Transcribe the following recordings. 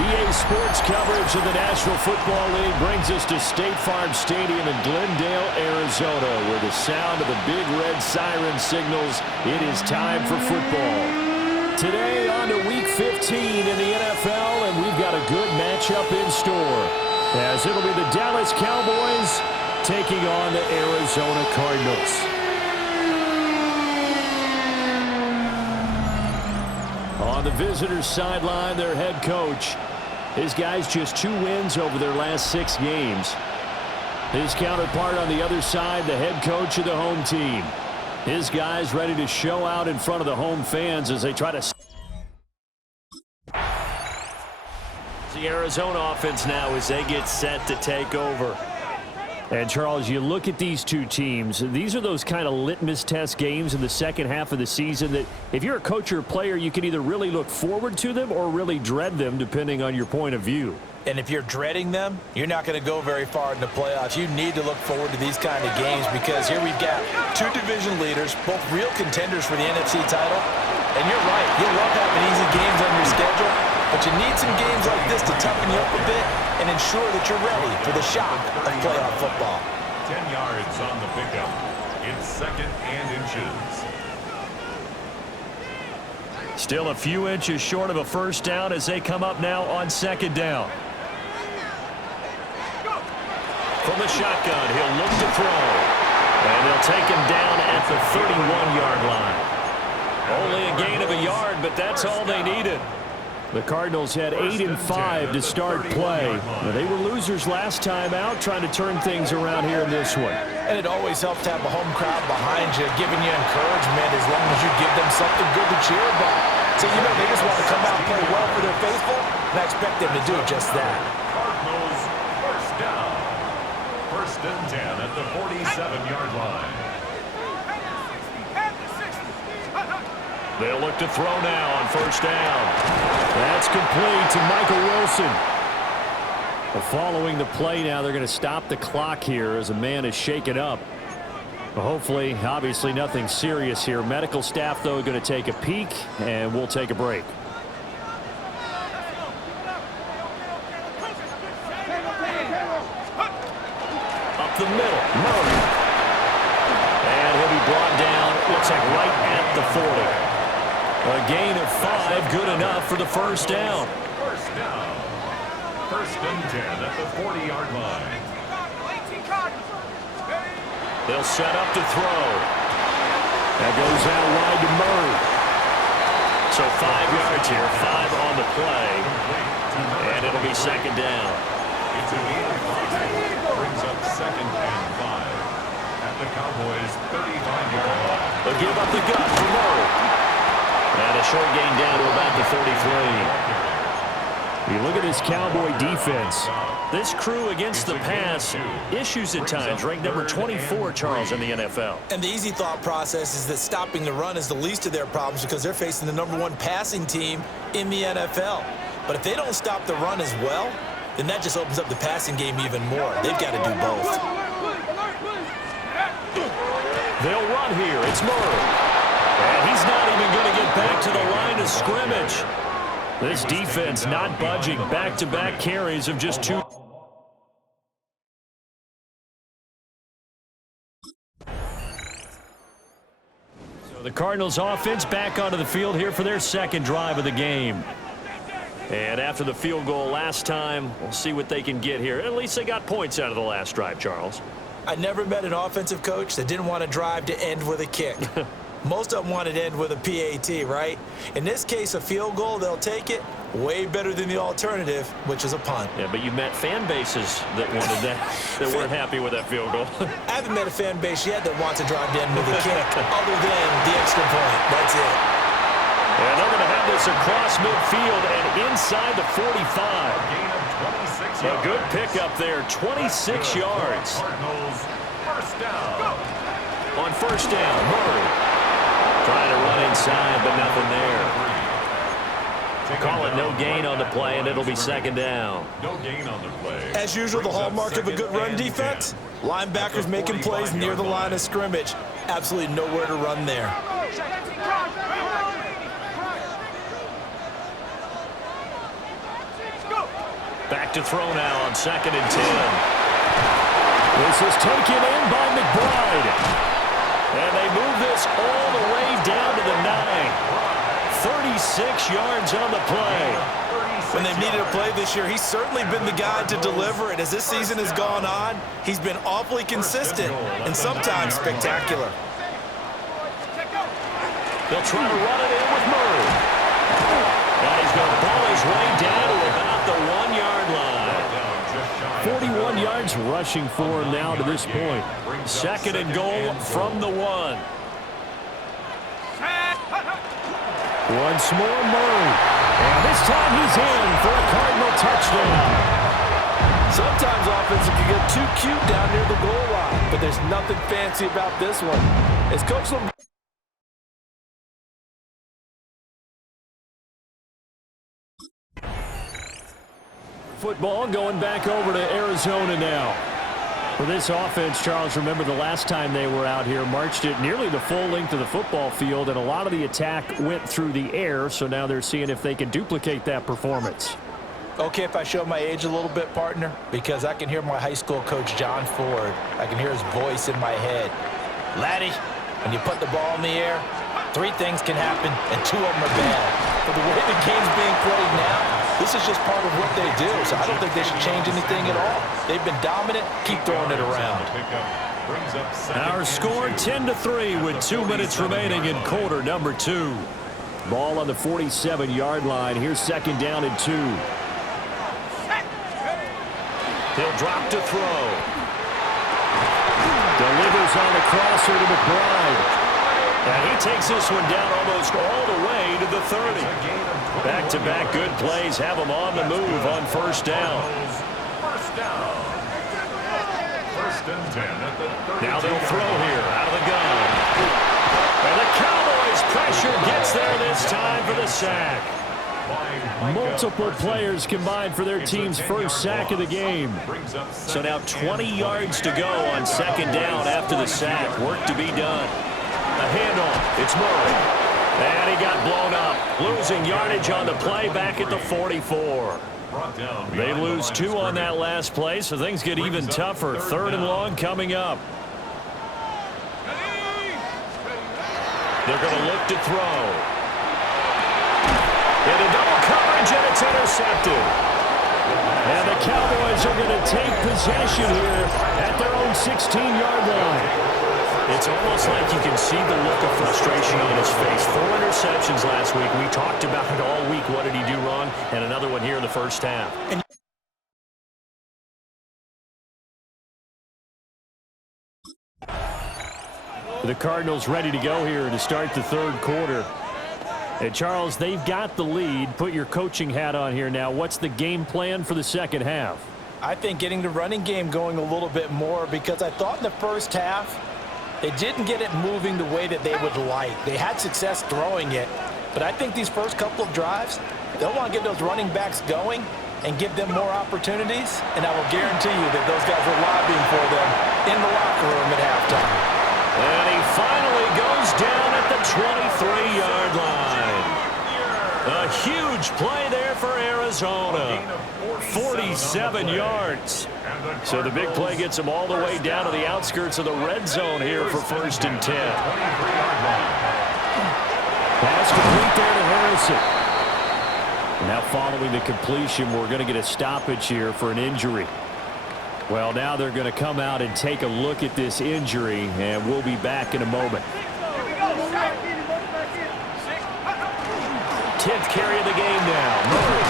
EA Sports coverage of the National Football League brings us to State Farm Stadium in Glendale, Arizona, where the sound of the big red siren signals it is time for football. Today on to Week 15 in the NFL, and we've got a good matchup in store, as it'll be the Dallas Cowboys taking on the Arizona Cardinals. On the visitors' sideline, their head coach. His guys just 2 wins over their last 6 games. His counterpart on the other side, the head coach of the home team. His guys ready to show out in front of the home fans as they try to... The Arizona offense now as they get set to take over. And, Charles, you look at these two teams, these are those kind of litmus test games in the second half of the season that if you're a coach or a player, you can either really look forward to them or really dread them, depending on your point of view. And if you're dreading them, you're not going to go very far in the playoffs. You need to look forward to these kind of games because here we've got 2 division leaders, both real contenders for the NFC title. And you're right, you'll love having easy games on your schedule, but you need some games like this to toughen you up a bit and ensure that you're ready for the shock of playoff football. 10 yards on the pickup. It's 2nd and inches. Still a few inches short of a first down as they come up now on 2nd down. From the shotgun, he'll look to throw. And they'll take him down at the 31-yard line. Only a gain of a yard, but that's all they needed. The Cardinals had 8-5 to start play. They were losers last time out, trying to turn things around here in this one. And it always helps to have a home crowd behind you, giving you encouragement as long as you give them something good to cheer about. So, you know, they just want to come out and play well for their faithful, and I expect them to do just that. Cardinals first down. 1st and 10 at the 47-yard line. They'll look to throw now on 1st down. That's complete to Michael Wilson. Well, following the play now, they're going to stop the clock here as a man is shaken up. Well, hopefully, obviously nothing serious here. Medical staff, though, going to take a peek, and we'll take a break. Up the middle, Murray. And he'll be brought down, looks like right at the 40. A gain of 5, good enough for the first down. First down. 1st and 10 at the 40-yard line. They'll set up to throw. That goes out wide to Murray. So 5 yards here, 5 on the play. And it'll be 2nd down. It's a gain of 5. Brings up 2nd and 5 at the Cowboys' 35-yard line. They'll give up the gut for Murray. And a short gain down to about the 33. You look at this Cowboy defense. This crew against the pass, issues at times, ranked number 24, Charles, in the NFL. And the easy thought process is that stopping the run is the least of their problems because they're facing the #1 passing team in the NFL. But if they don't stop the run as well, then that just opens up the passing game even more. They've got to do both. They'll run here. It's Murray. And he's not even going to get back to the line of scrimmage. This defense not budging. Back-to-back carries of just 2. So the Cardinals offense back onto the field here for their 2nd drive of the game. And after the field goal last time, we'll see what they can get here. At least they got points out of the last drive, Charles. I never met an offensive coach that didn't want to drive to end with a kick. Most of them wanted to end with a PAT, right? In this case, a field goal, they'll take it. Way better than the alternative, which is a punt. Yeah, but you met fan bases that wanted that, that weren't happy with that field goal. I haven't met a fan base yet that wants to drive to end with a kick, other than the extra point. That's it. And they're going to have this across midfield and inside the 45. Gain of 26 yards. A good pickup there, 26 yards. Cardinals first down. On 1st down, Murray trying to run inside, but nothing there. Call it no gain on the play, and it'll be 2nd down. No gain on the play. As usual, the hallmark of a good run defense, linebackers making plays near the line of scrimmage. Absolutely nowhere to run there. Back to throw now on 2nd and 10. This is taken in by McBride. And they move this all the way down to the 9. 36 yards on the play. When they've needed a play this year, he's certainly been the guy to deliver it. As this season has gone on, he's been awfully consistent and sometimes spectacular. They'll try to run it in with Murray. Now he's going to ball his way down to about the 1-yard line. 41 yards rushing for him now to this point. 2nd and goal from the 1. Once more Murray. And this time he's in for a Cardinal touchdown. Sometimes offenses can get too cute down near the goal line, but there's nothing fancy about this one. As Coach Football going back over to Arizona now. For this offense, Charles, remember the last time they were out here, marched it nearly the full length of the football field, and a lot of the attack went through the air, so now they're seeing if they can duplicate that performance. Okay, if I show my age a little bit, partner, because I can hear my high school coach, John Ford. I can hear his voice in my head. Laddie, when you put the ball in the air, 3 things can happen, and 2 of them are bad. But the way the game's being played now, this is just part of what they do, so I don't think they should change anything at all. They've been dominant. Keep throwing it around. Our score 10-3 with 2 minutes remaining in quarter number 2. Ball on the 47-yard line. Here's 2nd down and 2. He'll drop to throw. Delivers on the crosser to McBride. And he takes this one down almost all the way to the 30. Back-to-back good plays have him on the move on 1st down. Now they'll throw here out of the gun. And the Cowboys pressure gets there this time for the sack. Multiple players combined for their team's first sack of the game. So now 20 yards to go on 2nd down after the sack. Work to be done. A handoff. It's Murray. And he got blown up. Losing yardage on the play back at the 44. They lose 2 on that last play, so things get even tougher. 3rd and long coming up. They're going to look to throw. Into double coverage, and it's intercepted. And the Cowboys are going to take possession here at their own 16-yard line. It's almost like you can see the look of frustration on his face. 4 interceptions last week. We talked about it all week. What did he do wrong? And another one here in the first half. The Cardinals ready to go here to start the 3rd quarter. And Charles, they've got the lead. Put your coaching hat on here now. What's the game plan for the 2nd half? I think getting the running game going a little bit more, because I thought in the first half they didn't get it moving the way that they would like. They had success throwing it, but I think these first couple of drives, they'll want to get those running backs going and give them more opportunities, and I will guarantee you that those guys are lobbying for them in the locker room at halftime. And he finally goes down at the 23-yard line. A huge play there for Arizona. 47 yards. So the big play gets them all the way down to the outskirts of the red zone here for 1st and 10. Pass complete there to Harrison. Now following the completion, we're going to get a stoppage here for an injury. Well, now they're going to come out and take a look at this injury, and we'll be back in a moment. 10th carry of the game now. Murray.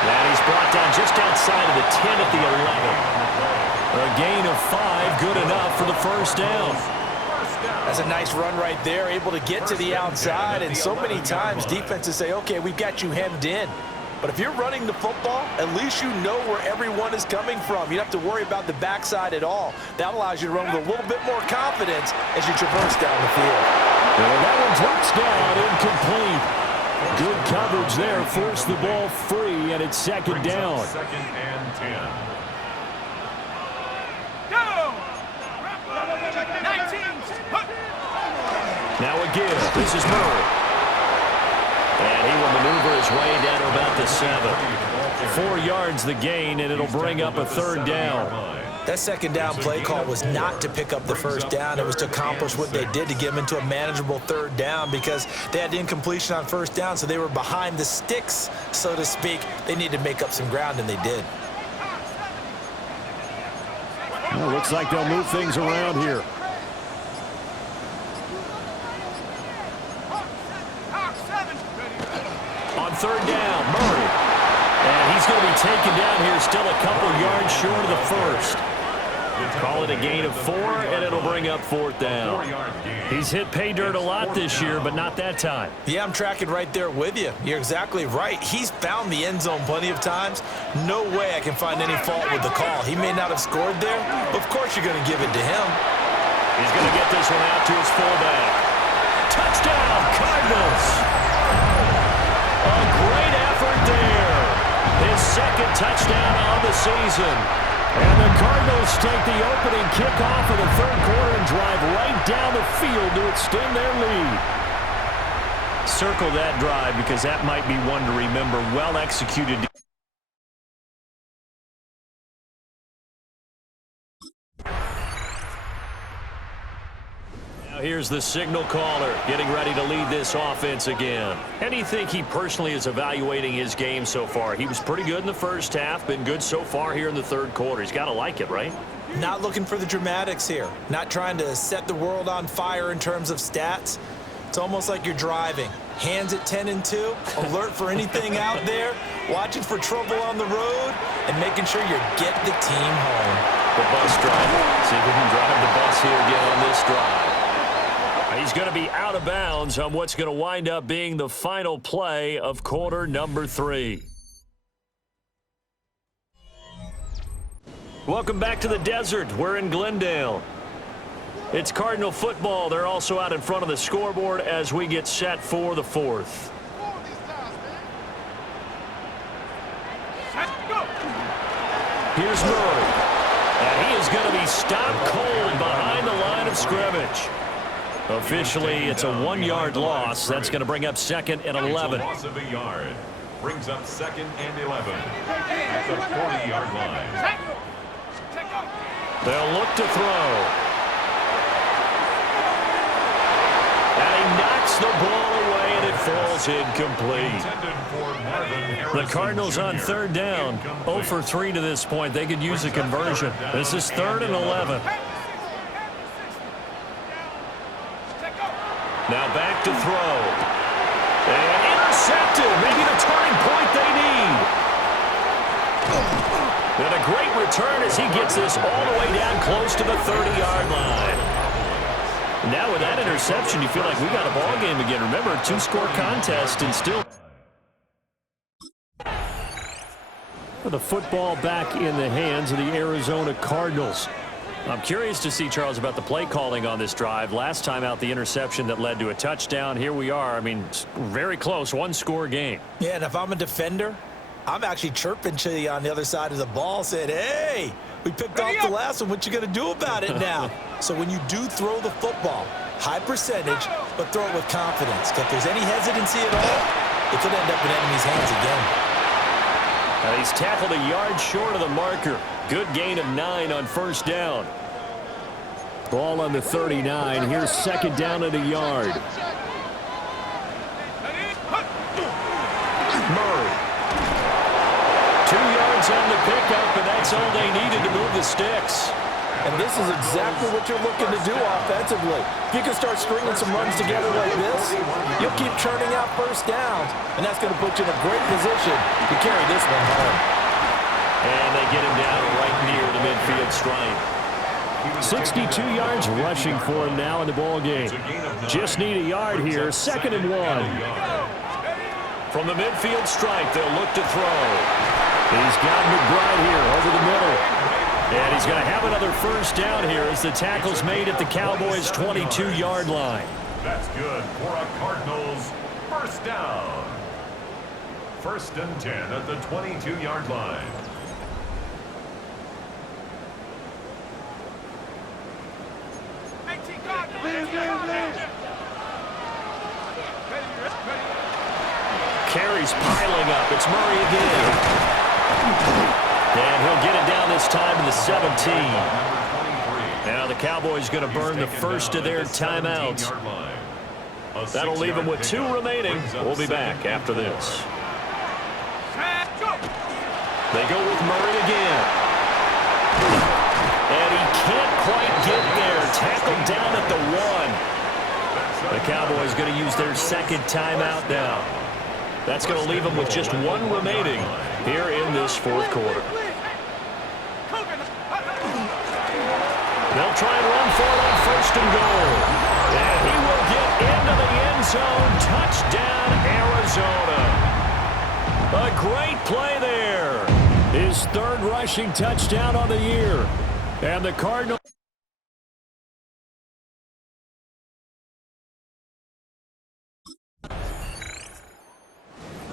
And he's brought down just outside of the 10 at the 11. A gain of 5, good enough for the 1st down. That's a nice run right there, able to get to the outside, and so many times defenses say, okay, we've got you hemmed in. But if you're running the football, at least you know where everyone is coming from. You don't have to worry about the backside at all. That allows you to run with a little bit more confidence as you traverse down the field. And that one drops down, incomplete. Good coverage there, forced the ball free, and it's 2nd down. 2nd and 10. Now again, this is Murray. And he will maneuver his way down to about the 7. 4 yards the gain, and it'll bring up a third down. That second down play call was not to pick up the first down. It was to accomplish what they did, to get them into a manageable third down, because they had incompletion on first down, so they were behind the sticks, so to speak. They needed to make up some ground, and they did. Well, looks like they'll move things around here. On third down, Murray. And he's going to be taken down here, still a couple yards short of the first. Call it a gain of 4, and it'll bring up fourth down. He's hit pay dirt a lot this year, but not that time. Yeah, I'm tracking right there with you. You're exactly right. He's found the end zone plenty of times. No way I can find any fault with the call. He may not have scored there, but of course you're going to give it to him. He's going to get this one out to his fullback. Touchdown, Cardinals! A great effort there. His second touchdown on the season. And the Cardinals take the opening kickoff of the third quarter and drive right down the field to extend their lead. Circle that drive, because that might be one to remember. Well executed. Here's the signal caller getting ready to lead this offense again. And do you think he personally is evaluating his game so far? He was pretty good in the first half, been good so far here in the third quarter. He's got to like it, right? Not looking for the dramatics here. Not trying to set the world on fire in terms of stats. It's almost like you're driving. Hands at 10 and 2, alert for anything out there, watching for trouble on the road, and making sure you get the team home. The bus driver. See if we can drive the bus here again on this drive. He's going to be out of bounds on what's going to wind up being the final play of quarter number 3. Welcome back to the desert. We're in Glendale. It's Cardinal football. They're also out in front of the scoreboard as we get set for the fourth. Here's Murray. And he is going to be stopped cold behind the line of scrimmage. Officially, it's a 1-yard loss. That's going to bring up second and 11. Loss of a yard. Brings up second and 11 at the 40-yard line. They'll look to throw. And he knocks the ball away, and it falls incomplete. The Cardinals on third down. 0 for 3 to this point. They could use a conversion. This is third and 11. Now back to throw. And intercepted. Maybe the turning point they need. And a great return as he gets this all the way down close to the 30-yard line. Now with that interception, you feel like we got a ball game again. Remember, 2-score contest and still. The football back in the hands of the Arizona Cardinals. I'm curious to see, Charles, about the play calling on this drive. Last time out, the interception that led to a touchdown. Here we are. I mean, very close, 1-score game. Yeah, and if I'm a defender, I'm actually chirping to you on the other side of the ball, saying, hey, we picked off the last one. What you going to do about it now? So when you do throw the football, high percentage, but throw it with confidence. If there's any hesitancy at all, it could end up in enemy's hands again. Now he's tackled a yard short of the marker. Good gain of 9 on first down. Ball on the 39. Here's second down at a yard. Murray. 2 yards on the pickup, and that's all they needed to move the sticks. And this is exactly what you're looking to do offensively. If you can start stringing some runs together like this, you'll keep churning out first downs, and that's going to put you in a great position to carry this one home. And they get him down right near the midfield stripe. 62 yards rushing for him now in the ball game. Just need a yard here, second and 1. From the midfield stripe, they'll look to throw. He's got McBride here over the middle. And he's going to have another first down here as the tackle's made at the Cowboys' 22-yard line. That's good for a Cardinals first down. First and 10 at the 22-yard line. Carries piling up. It's Murray again. And he'll get it down this time to the 17. Now the Cowboys going to burn the first of their timeouts. That'll leave them with 2 remaining. We'll be back after this. They go with Murray again. And he can't quite get there. Tackled down at the 1. The Cowboys going to use their second timeout now. That's going to leave them with just 1 remaining here in this fourth quarter. They'll try and run for it on first and goal. And he will get into the end zone. Touchdown, Arizona. A great play there. His 3rd rushing touchdown on the year. And the Cardinals.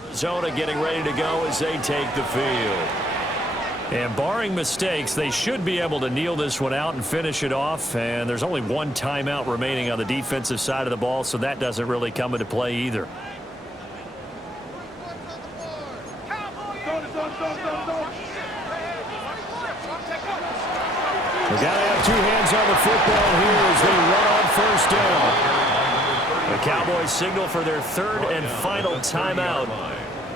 Arizona getting ready to go as they take the field. And barring mistakes, they should be able to kneel this one out and finish it off. And there's only 1 timeout remaining on the defensive side of the ball, so that doesn't really come into play either. We've got to have 2 hands on the football here as they run on first down. The Cowboys signal for their 3rd and final timeout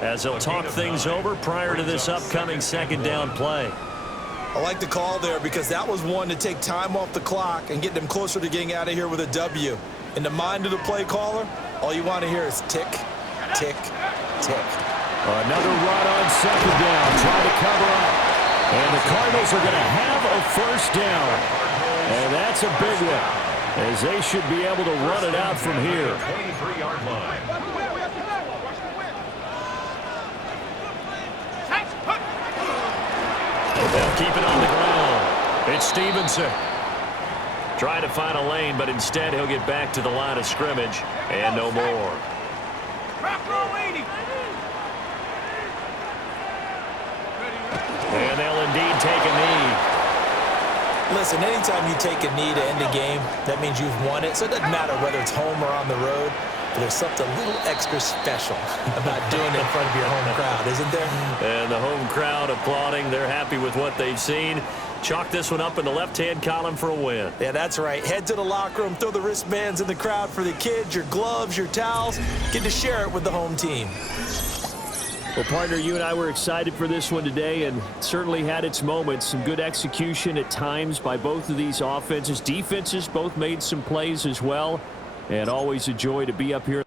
as they'll talk things over prior to this upcoming 2nd down play. I like the call there because that was one to take time off the clock and get them closer to getting out of here with a W. In the mind of the play caller, all you want to hear is tick, tick, tick. Another run on 2nd down, trying to cover up. And the Cardinals are going to have a first down. And that's a big one, as they should be able to run it out from here. 23-yard line. They'll keep it on the ground. It's Stevenson. Trying to find a lane, but instead he'll get back to the line of scrimmage and no more. And they'll indeed take a knee. Listen, anytime you take a knee to end a game, that means you've won it. So it doesn't matter whether it's home or on the road. But there's something a little extra special about doing it in front of your home crowd, isn't there? And the home crowd applauding. They're happy with what they've seen. Chalk this one up in the left-hand column for a win. Yeah, that's right. Head to the locker room, throw the wristbands in the crowd for the kids, your gloves, your towels. Get to share it with the home team. Well, partner, you and I were excited for this one today, and certainly had its moments. Some good execution at times by both of these offenses. Defenses both made some plays as well, and always a joy to be up here.